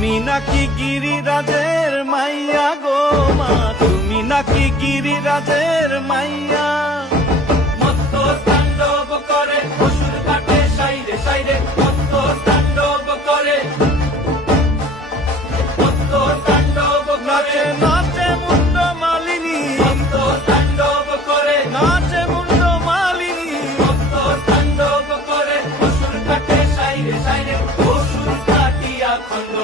তুমি নাকি গিরিরাজের মাইয়া গো মা, তুমি নাকি গিরিরাজের মাইয়া। মত্ত তাণ্ডব করে অসুর কাটে সাইরে সাইরে, মত্ত তাণ্ডব করে, মত্ত তাণ্ডব করে, নাচে নাচে মুন্ড মালিনী, মত্ত তাণ্ডব করে, নাচে মুন্ড মালিনী, মত্ত তাণ্ডব করে অসুর কাটে সাইরে সাইরে, অসুর কাটিয়া খণ্ড